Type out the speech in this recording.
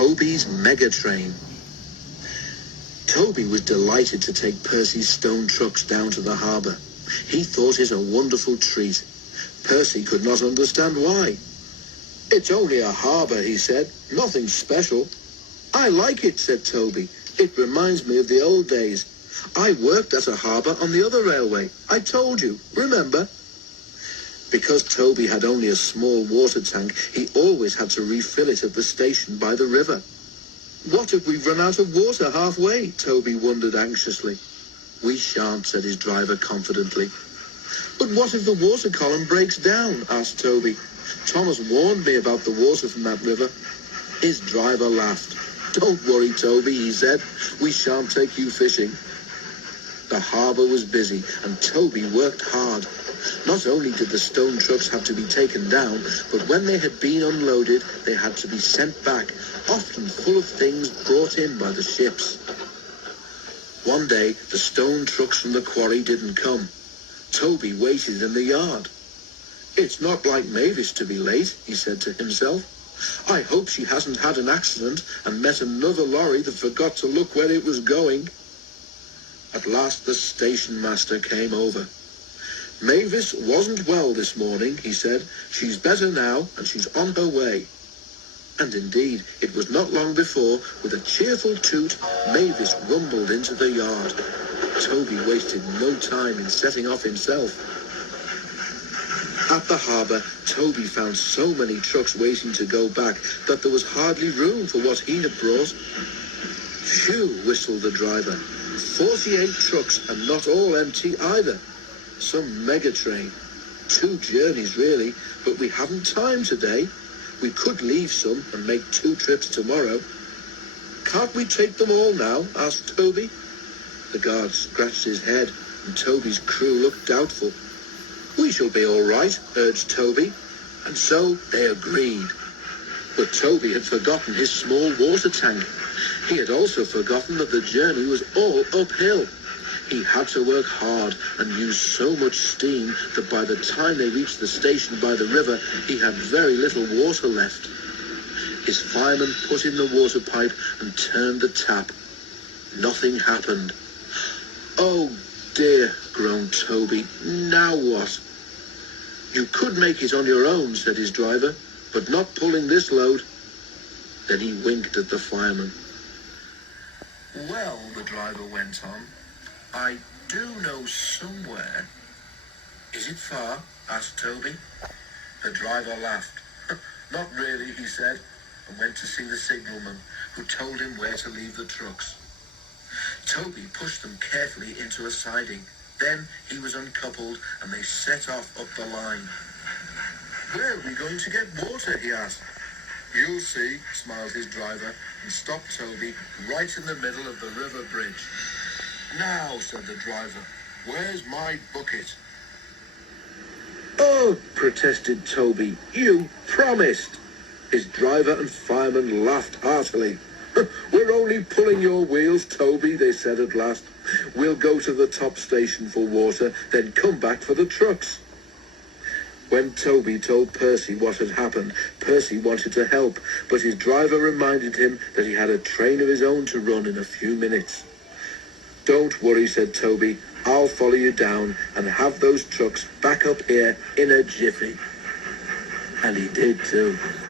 Toby's Megatrain. Toby was delighted to take Percy's stone trucks down to the harbour. He thought it a wonderful treat. Percy could not understand why. "It's only a harbour," he said. "Nothing special." "I like it," said Toby. "It reminds me of the old days. I worked at a harbour on the other railway. I told you, remember?" Because Toby had only a small water tank, he always had to refill it at the station by the river. "What if we've run out of water halfway?" Toby wondered anxiously. "We shan't," said his driver confidently. "But what if the water column breaks down?" asked Toby. "Thomas warned me about the water from that river." His driver laughed. "Don't worry, Toby," he said. "We shan't take you fishing." The harbour was busy, and Toby worked hard. Not only did the stone trucks have to be taken down, but when they had been unloaded, they had to be sent back, often full of things brought in by the ships. One day, the stone trucks from the quarry didn't come. Toby waited in the yard. "It's not like Mavis to be late," he said to himself. "I hope she hasn't had an accident and met another lorry that forgot to look where it was going." At last the station master came over. "Mavis wasn't well this morning," he said. "She's better now, and she's on her way." And indeed, it was not long before, with a cheerful toot, Mavis rumbled into the yard. Toby wasted no time in setting off himself. At the harbour, Toby found so many trucks waiting to go back that there was hardly room for what he had brought. "Phew," whistled the driver. 48 trucks, and not all empty either. Some Megatrain. 2 journeys, really, but we haven't time today. We could leave some and make 2 trips tomorrow." "Can't we take them all now?" asked Toby. The guard scratched his head, and Toby's crew looked doubtful. "We shall be all right," urged Toby, and so they agreed. But Toby had forgotten his small water tank. He had also forgotten that the journey was all uphill. He had to work hard and use so much steam that by the time they reached the station by the river, he had very little water left. His fireman put in the water pipe and turned the tap. Nothing happened. "Oh dear," groaned Toby. "Now what?" "You could make it on your own," said his driver, "but not pulling this load." Then he winked at the fireman. "Well," the driver went on, "I do know somewhere." "Is it far?" asked Toby. The driver laughed. "Not really," he said, and went to see the signalman, who told him where to leave the trucks. Toby pushed them carefully into a siding. Then he was uncoupled, and they set off up the line. "Where are we going to get water?" he asked. "You'll see," smiled his driver, and stopped Toby right in the middle of the river bridge. "Now," said the driver, "where's my bucket?" "Oh," protested Toby, "you promised." His driver and fireman laughed heartily. "We're only pulling your wheels, Toby," they said at last. "We'll go to the top station for water, then come back for the trucks." When Toby told Percy what had happened, Percy wanted to help, but his driver reminded him that he had a train of his own to run in a few minutes. "Don't worry," said Toby. "I'll follow you down and have those trucks back up here in a jiffy." And he did too.